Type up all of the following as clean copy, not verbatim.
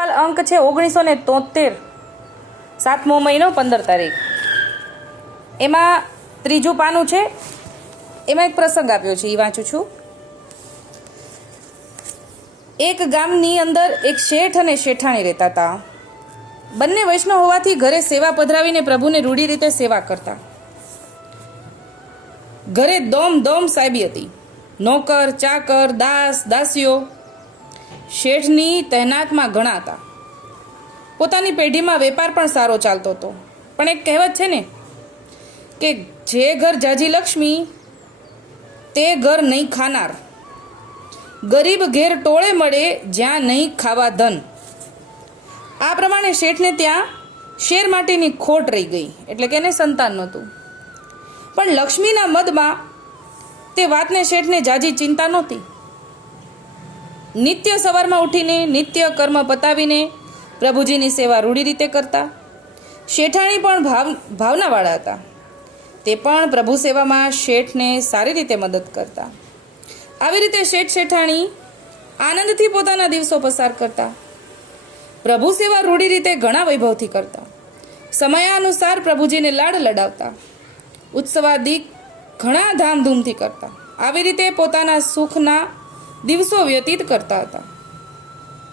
ટપાલ અંક છે 1973, 7મો મહિનો 15 તારીખ. એમાં ત્રીજું પાનું છે. એમાં એક પ્રસંગ આપ્યો છે, એ વાંચું છું. એક ગામની અંદર એક શેઠ અને શેઠાણી રહેતા હતા. બંને વૈષ્ણવ હોવાથી ઘરે સેવા પધરાવીને પ્રભુને રૂઢી રીતે સેવા કરતા. ઘરે દોમ સાહેબી હતી. નોકર, ચાકર, દાસ, દાસીઓ શેઠની તહેનાતમાં ઘણા હતા. પોતાની પેઢીમાં વેપાર પણ સારો ચાલતો હતો. પણ એક કહેવત છે ને કે જે ઘર જાજી લક્ષ્મી તે ઘર નહીં ખાનાર, ગરીબ ઘેર ટોળે મળે જ્યાં નહીં ખાવા ધન. આ પ્રમાણે શેઠને ત્યાં શેર માટેની ખોટ રહી ગઈ, એટલે કે એને સંતાન નહોતું. પણ લક્ષ્મીના મદમાં તે વાતને શેઠને જાજી ચિંતા નહોતી. નિત્ય સવારમાં ઉઠીને નિત્ય કર્મ પતાવીને પ્રભુજીની સેવા રૂઢી રીતે કરતા. શેઠાણી પણ ભાવનાવાળા હતા. તે પણ પ્રભુ સેવામાં શેઠને સારી રીતે મદદ કરતા. આવી રીતે શેઠ શેઠાણી આનંદથી પોતાના દિવસો પસાર કરતા. પ્રભુ સેવા રૂઢી રીતે ઘણા વૈભવથી કરતા. સમયાનુસાર પ્રભુજીને લાડ લડાવતા. ઉત્સવાદિક ઘણા ધામધૂમથી કરતા. આવી રીતે પોતાના સુખના દિવસો વ્યતીત કરતા હતા.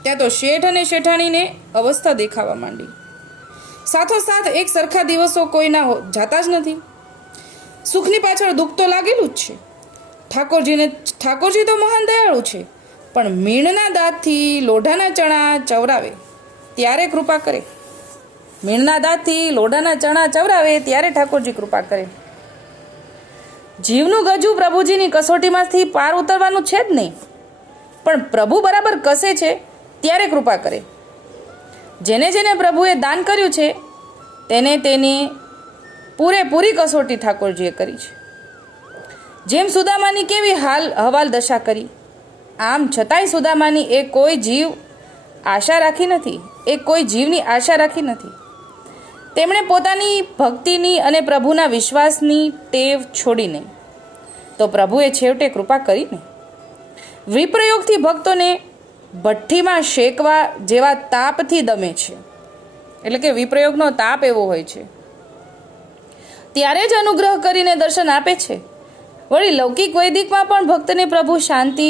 ત્યાં તો શેઠ અને શેઠાણીને અવસ્થા દેખાવા માંડી. સાથોસાથ એક સરખા દિવસો કોઈના જાતા જ નથી. સુખની પાછળ દુઃખ તો લાગેલું જ છે. ઠાકોરજી તો મહાન દયાળુ છે, પણ મીણના દાંતથી લોઢાના ચણા ચવરાવે ત્યારે કૃપા કરે. મીણના દાંતથી લોઢાના ચણા ચવરાવે ત્યારે ઠાકોરજી કૃપા કરે. જીવનું ગજુ પ્રભુજીની કસોટીમાંથી પાર ઉતરવાનું છે જ નહીં, પણ પ્રભુ બરાબર કસે છે ત્યારે કૃપા કરે. જેને જેને પ્રભુએ દાન કર્યું છે તેની પૂરેપૂરી કસોટી ઠાકોરજીએ કરી છે. જેમ સુદામાની કેવી હવાલ દશા કરી, આમ છતાંય સુદામાની એ કોઈ જીવની આશા રાખી નથી. તેમણે પોતાની ભક્તિની અને પ્રભુના વિશ્વાસની ટેવ છોડી નહીં, તો પ્રભુએ છેવટે કૃપા કરીને વિપ્રયોગથી ભક્તોને ભઠ્ઠીમાં શેકવા જેવા તાપથી દમે છે. એટલે કે વિપ્રયોગનો તાપ એવો હોય છે ત્યારે જ અનુગ્રહ કરીને દર્શન આપે છે. વળી લૌકિક વૈદિકમાં પણ ભક્તને પ્રભુ શાંતિ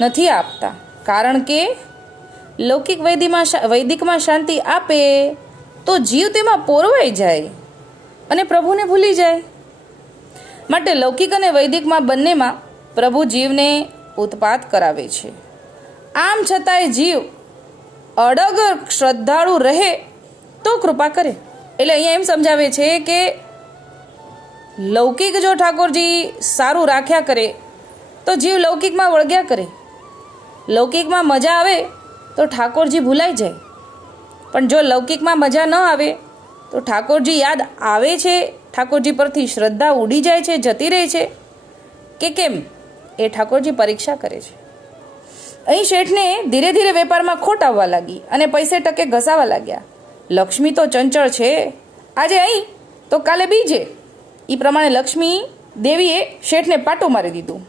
નથી આપતા, કારણ કે લૌકિક વૈદિકમાં શાંતિ આપે તો જીવ તેમાં પોરવાઈ જાય અને પ્રભુને ભૂલી જાય. માટે લૌકિક અને વૈદિકમાં બંનેમાં પ્રભુ જીવને ઉત્પાત કરાવે છે. આમ છતાંય જીવ અડગ શ્રદ્ધાળુ રહે તો કૃપા કરે. એટલે અહીંયા એમ સમજાવે છે કે લૌકિક જો ઠાકોરજી સારું રાખ્યા કરે તો જીવ લૌકિકમાં વળગ્યા કરે. લૌકિકમાં મજા આવે તો ઠાકોરજી ભૂલાઈ જાય. પણ જો લૌકિકમાં મજા ન આવે તો ઠાકોરજી યાદ આવે છે, ઠાકોરજી પરથી શ્રદ્ધા ઉડી જાય છે, જતી રહે છે કે કેમ, એ ઠાકોરજી પરીક્ષા કરે છે. અહીં શેઠને ધીરે ધીરે વેપારમાં ખોટ આવવા લાગી અને પૈસે ટકે ઘસાવા લાગ્યા. લક્ષ્મી તો ચંચળ છે, આજે અહીં તો કાલે બીજે. એ પ્રમાણે લક્ષ્મી દેવીએ શેઠને પાટું મારી દીધું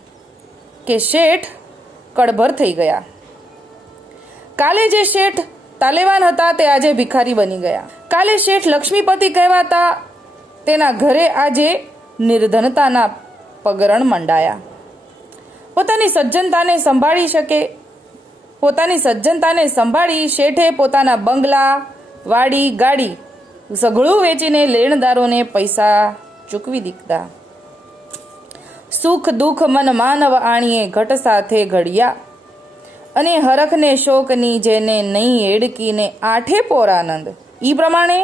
કે શેઠ કડભર થઈ ગયા. કાલે જે શેઠ તાલેવાન હતા તે આજે ભિખારી બની ગયા. કાલે શેઠ લક્ષ્મીપતિ કહેવાતા તેના ઘરે આજે નિર્ધનતાના પગરણ મંડાયા. પોતાની સજ્જનતાને સંભાળી શેઠે પોતાના બંગલા, વાડી, ગાડી સઘળું વેચીને લેણદારોને પૈસા ચૂકવી દીધા. સુખ દુઃખ મન માનવ આણીએ ઘટ સાથે ઘડ્યા, અને હરખને શોકની જેને નહીં એડકીને આઠે પોર આનંદ. એ પ્રમાણે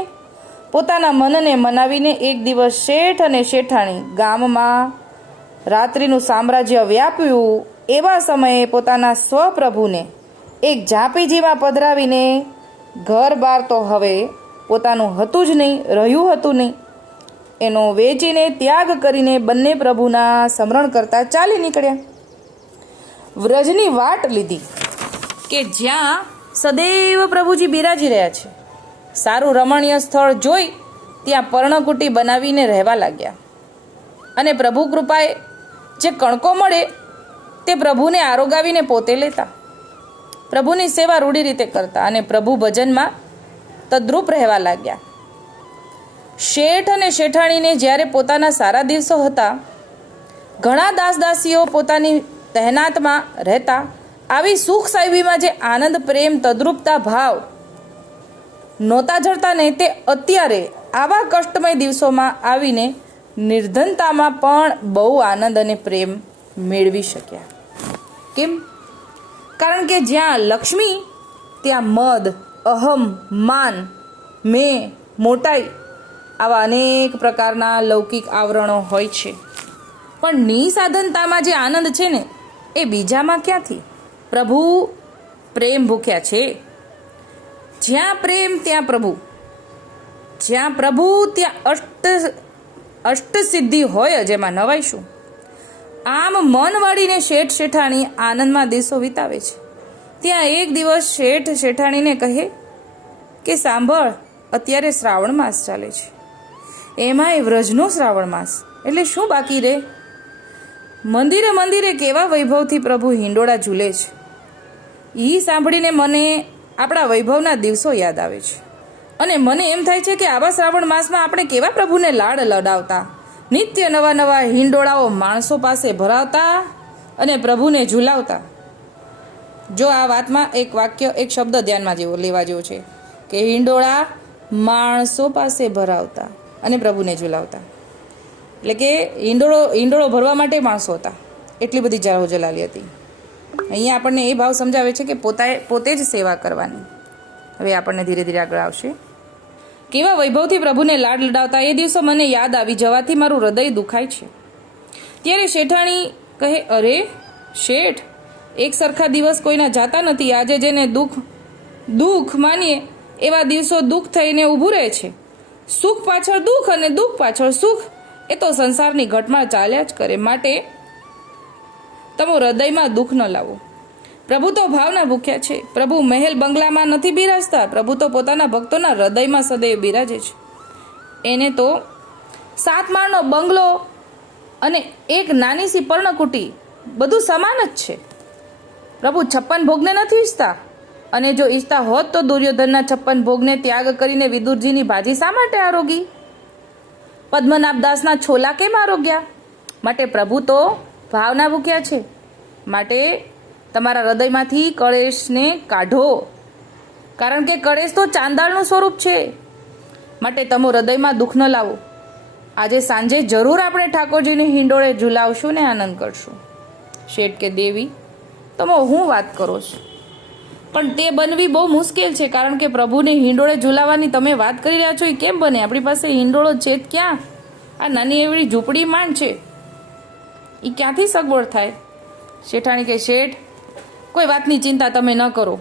પોતાના મનને મનાવીને એક દિવસ શેઠ અને શેઠાણી ગામમાં રાત્રિનું સામ્રાજ્ય વ્યાપ્યું. એવા સમયે પોતાના સ્વપ્રભુને એક ઝાંપીજીમાં પધરાવીને ઘર બાર તો હવે પોતાનું હતું જ નહીં, રહ્યું હતું નહીં, એનો વેચીને ત્યાગ કરીને બંને પ્રભુના સ્મરણ કરતા ચાલી નીકળ્યા. વ્રજની વાટ લીધી કે જ્યાં સદૈવ પ્રભુજી બિરાજી રહ્યા છે. સારું રમણીય સ્થળ જોઈ ત્યાં પર્ણકુટી બનાવીને રહેવા લાગ્યા. અને પ્રભુ કૃપાએ જે કણકો મળે તે પ્રભુને આરોગાવીને પોતે લેતા. પ્રભુની સેવા રૂઢી રીતે કરતા અને પ્રભુ ભજનમાં તદ્રુપ રહેવા લાગ્યા. શેઠ અને શેઠાણીને જ્યારે પોતાના સારા દિવસો હતા, ઘણા દાસદાસીઓ પોતાની તહેનાતમાં રહેતા, આવી સુખ સાહેબીમાં જે આનંદ, પ્રેમ, તદ્રુપતા ભાવ નહોતા જડતા ને, તે અત્યારે આવા કષ્ટમય દિવસોમાં આવીને નિર્ધનતામાં પણ બહુ આનંદ અને પ્રેમ મેળવી શક્યા. કેમ? કારણ કે જ્યાં લક્ષ્મી ત્યાં મદ, અહમ, માન, મેં, મોટાઈ આવા અનેક પ્રકારના લૌકિક આવરણો હોય છે. પણ નિસાધનતામાં જે આનંદ છે ને, એ બીજામાં ક્યાંથી? પ્રભુ પ્રેમ ભૂખ્યા છે. જ્યાં પ્રેમ ત્યાં પ્રભુ, જ્યાં પ્રભુ ત્યાં અષ્ટસિદ્ધિ હોય જ, એમાં નવાય શું? આમ મન વાળીને શેઠ શેઠાણી આનંદમાં દિવસો વિતાવે છે. ત્યાં એક દિવસ શેઠ શેઠાણીને કહે કે સાંભળ, અત્યારે શ્રાવણ માસ ચાલે છે, એમાંય વ્રજનો શ્રાવણ માસ, એટલે શું બાકી રે? મંદિરે મંદિરે કેવા વૈભવથી પ્રભુ હિંડોળા ઝૂલે છે. એ સાંભળીને મને આપણા વૈભવના દિવસો યાદ આવે છે અને મને એમ થાય છે કે આવા શ્રાવણ માસમાં આપણે કેવા પ્રભુને લાડ લડાવતા, નિત્ય નવા નવા હિંડોળાઓ માણસો પાસે ભરાવતા અને પ્રભુને ઝૂલાવતા. જો આ વાતમાં એક વાક્ય, એક શબ્દ ધ્યાનમાં લેવા જેવો છે કે હિંડોળા માણસો પાસે ભરાવતા અને પ્રભુને ઝૂલાવતા. એટલે કે હિંડોળો ભરવા માટે માણસો હતા, એટલી બધી જાહો જલાલી હતી. અહીંયા આપણને એ ભાવ સમજાવે છે કે પોતે જ સેવા કરવાની. હવે આપણને ધીરે ધીરે આગળ આવશે. કેવા વૈભવથી પ્રભુને લાડ લડાવતા એ દિવસો મને યાદ આવી જવાથી મારું હૃદય દુખાય છે. ત્યારે શેઠાણી કહે, અરે શેઠ, એક સરખા દિવસ કોઈના જાતા નથી. આજે જેને દુઃખ માનીએ એવા દિવસો દુઃખ થઈને ઊભું રહે છે. સુખ પાછળ દુઃખ અને દુઃખ પાછળ સુખ, એ તો સંસારની ઘટમાં ચાલ્યા જ કરે. માટે તમે હૃદયમાં દુઃખ ન લાવો. પ્રભુ તો ભાવના ભૂખ્યા છે. પ્રભુ મહેલ બંગલામાં નથી બિરાજતા. પ્રભુ તો પોતાના ભક્તોના હૃદયમાં સદૈવ બિરાજે છે. એને તો 7 માળનો બંગલો અને એક નાની સી પર્ણકુટી બધું સમાન જ છે. પ્રભુ 56 ભોગને નથી ઈચ્છતા, અને જો ઈચ્છતા હોત તો દુર્યોધનના 56 ભોગને ત્યાગ કરીને વિદુરજીની ભાજી શા માટે આરોગી? પદ્મનાભદાસના છોલા કેમ આરોગ્યા? માટે પ્રભુ તો ભાવના ભૂખ્યા છે. માટે તમારા હૃદયમાંથી કળેશને કાઢો, કારણ કે કળેશ તો ચાંદાળનું સ્વરૂપ છે. માટે તમે હૃદયમાં દુઃખ ન લાવો. આજે સાંજે જરૂર આપણે ઠાકોરજીને હિંડોળે ઝુલાવશું ને આનંદ કરશું. શેઠ કે દેવી, તમે હું વાત કરો છો? પણ તે બનવી બહુ મુશ્કેલ છે, કારણ કે પ્રભુને હિંડોળે ઝુલાવવાની તમે વાત કરી રહ્યા છો, એ કેમ બને? આપણી પાસે હિંડોળો છે જ ક્યાં? આ નાની એવડી ઝૂંપડી માંડ છે, એ ક્યાંથી સગવડ થાય? શેઠાણી કે શેઠ, કોઈ વાતની ચિંતા તમે ન કરો.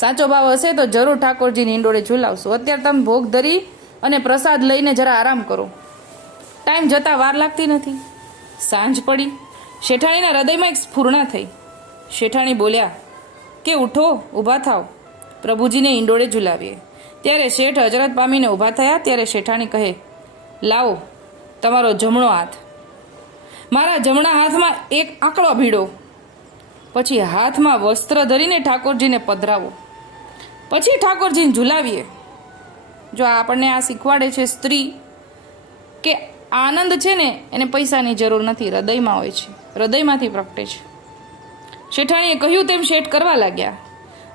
સાચો ભાવ હશે તો જરૂર ઠાકોરજીને હિંડોળે ઝુલાવશું. અત્યારે તમે ભોગ ધરી અને પ્રસાદ લઈને જરા આરામ કરો. ટાઈમ જતાં વાર લાગતી નથી. સાંજ પડી. શેઠાણીના હૃદયમાં એક સ્ફૂર્ણા થઈ. શેઠાણી બોલ્યા કે ઉઠો, ઊભા થાવ, પ્રભુજીને હિંડોળે ઝુલાવીએ. ત્યારે શેઠ હજરત પામીને ઊભા થયા. ત્યારે શેઠાણી કહે, લાવો તમારો જમણો હાથ. મારા જમણા હાથમાં એક આંકડો ભીડો, પછી હાથમાં વસ્ત્ર ધરીને ઠાકોરજીને પધરાવો, પછી ઠાકોરજીને ઝુલાવીએ. જો આપણને આ શીખવાડે છે સ્ત્રી કે આનંદ છે ને એને પૈસાની જરૂર નથી, હૃદયમાં હોય છે, હૃદયમાંથી પ્રગટે છે. શેઠાણીએ કહ્યું તેમ શેઠ કરવા લાગ્યા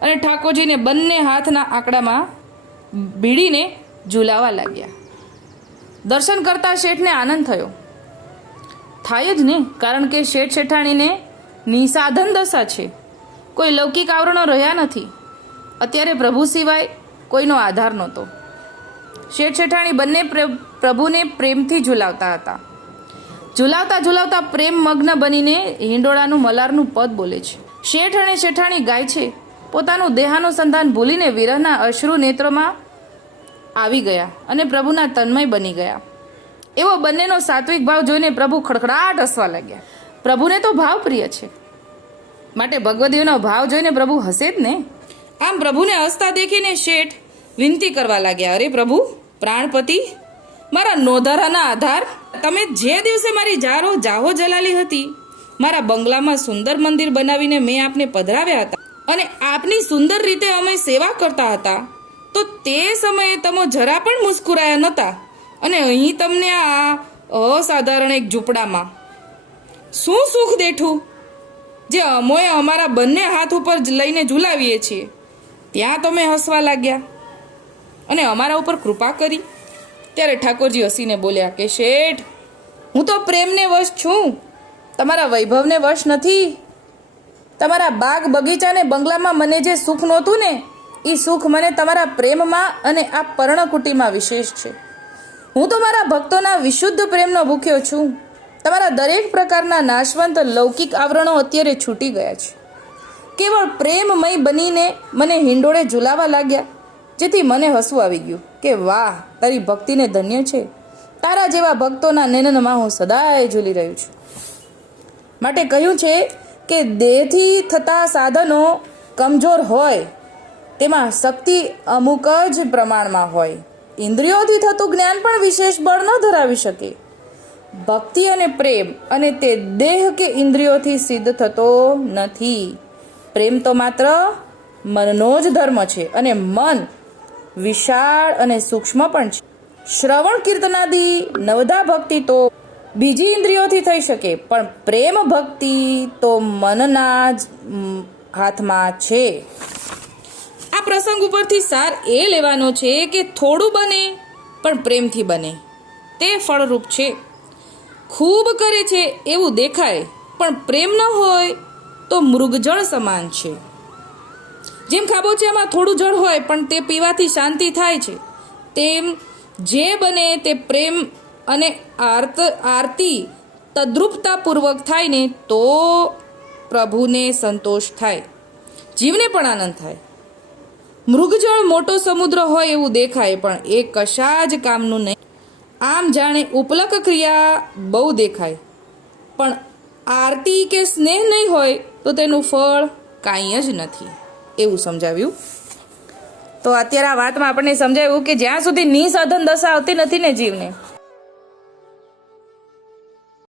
અને ઠાકોરજીને બંને હાથના આંકડામાં ભીડીને ઝુલાવા લાગ્યા. દર્શન કરતા શેઠને આનંદ થયો. થાય જ ને, કારણ કે શેઠ શેઠાણીને નિસાધન દશા છે. કોઈ લૌકિક આવરણો રહ્યા નથી. અત્યારે પ્રભુ સિવાય કોઈનો આધાર નહોતો. શેઠ શેઠાણી બંને પ્રભુને પ્રેમથી ઝુલાવતા હતા. ઝુલાવતા ઝુલાવતા પ્રેમ મગ્ન બનીને હિંડોળાનું મલારનું પદ બોલે છે. શેઠ અને શેઠાણી ગાય છે. પોતાનું દેહાનુસંધાન ભૂલીને વિરહના અશ્રુ નેત્રોમાં આવી ગયા અને પ્રભુના તન્મય બની ગયા. એવો બંનેનો સાત્વિક ભાવ જોઈને પ્રભુ ખડખડાટ હસવા લાગ્યા. પ્રભુને તો ભાવ પ્રિય છે, માટે ભગવદીનો ભાવ જોઈને પ્રભુ હસે જ ને. આમ પ્રભુને હસતા દેખીને શેઠ વિનંતી કરવા લાગ્યા, અરે પ્રભુ, પ્રાણપતિ, મારા નોધારાના આધાર, તમે જે દિવસે મારી જાહો જલાલી હતી, મારા બંગલામાં સુંદર મંદિર બનાવીને મેં આપને પધરાવ્યા હતા અને આપની સુંદર રીતે અમે સેવા કરતા હતા તો તે સમયે તમે જરા પણ મુસ્કુરાયા નહોતા, અને અહીં તમને આ અસાધારણ એક ઝૂંપડામાં શું સુખ દેઠું જે અમોએ અમારા બંને હાથ ઉપર લઈને ઝૂલાવીએ છીએ, ત્યાં તમે હસવા લાગ્યા અને અમારા ઉપર કૃપા કરી. ત્યારે ઠાકોરજી હસીને બોલ્યા કે શેઠ, હું તો પ્રેમને વશ છું, તમારા વૈભવને વશ નથી. તમારા બાગ બગીચાને બંગલામાં મને જે સુખ નહોતું ને, એ સુખ મને તમારા પ્રેમમાં અને આ પર્ણકુટીમાં વિશેષ છે. હું તો મારા ભક્તોના વિશુદ્ધ પ્રેમનો ભૂખ્યો છું. તમારા દરેક પ્રકારના નાશવંત લૌકિક આવરણો અત્યારે છૂટી ગયા છે. કેવળ પ્રેમમય બનીને મને હિંડોળે ઝૂલાવા લાગ્યા, જેથી મને હસવું આવી ગયું કે વાહ, તારી ભક્તિને ધન્ય છે. તારા જેવા ભક્તોના નયનમાં હું સદાય ઝૂલી રહ્યું છું. માટે કહ્યું છે કે દેહથી થતા સાધનો કમજોર હોય, તેમાં શક્તિ અમુક જ પ્રમાણમાં હોય. ઇન્દ્રિયોથી થતું જ્ઞાન પણ વિશેષ બળ ન ધરાવી શકે. ભક્તિ અને પ્રેમ અને તે દેહ કે ઇન્દ્રિયોથી સિદ્ધ થતો નથી. પ્રેમ તો માત્ર મનનો જ ધર્મ છે, અને મન વિશાળ અને સૂક્ષ્મ પણ છે. શ્રવણ કીર્તનાદી નવધા ભક્તિ તો બીજી ઇન્દ્રિયોથી થઈ શકે, પણ પ્રેમ ભક્તિ તો મનના જ હાથમાં છે. આ પ્રસંગ ઉપરથી સાર એ લેવાનો છે કે થોડું બને પણ પ્રેમથી બને તે ફળરૂપ છે. ખૂબ કરે છે એવું દેખાય પણ પ્રેમ ન હોય તો મૃગજળ સમાન છે. જેમ ખાબોચિયામાં થોડું જળ હોય પણ તે પીવાથી શાંતિ થાય છે, તેમ જે બને તે પ્રેમ અને આરતી તદ્રુપતાપૂર્વક થાય ને તો પ્રભુને સંતોષ થાય, જીવને પણ આનંદ થાય. મૃગજળ મોટો સમુદ્ર હોય એવું દેખાય પણ એ કશા જ કામનું નહીં. આમ જાણે ઉપલક ક્રિયા બહુ દેખાય પણ આરતી કે સ્નેહ નહીં હોય તો તેનું ફળ કાંઈ જ નથી, એવું સમજાવ્યું. તો અત્યારે આ વાતમાં આપણને સમજાવ્યું કે જ્યાં સુધી નિસાધન દશા આવતી નથી ને જીવને,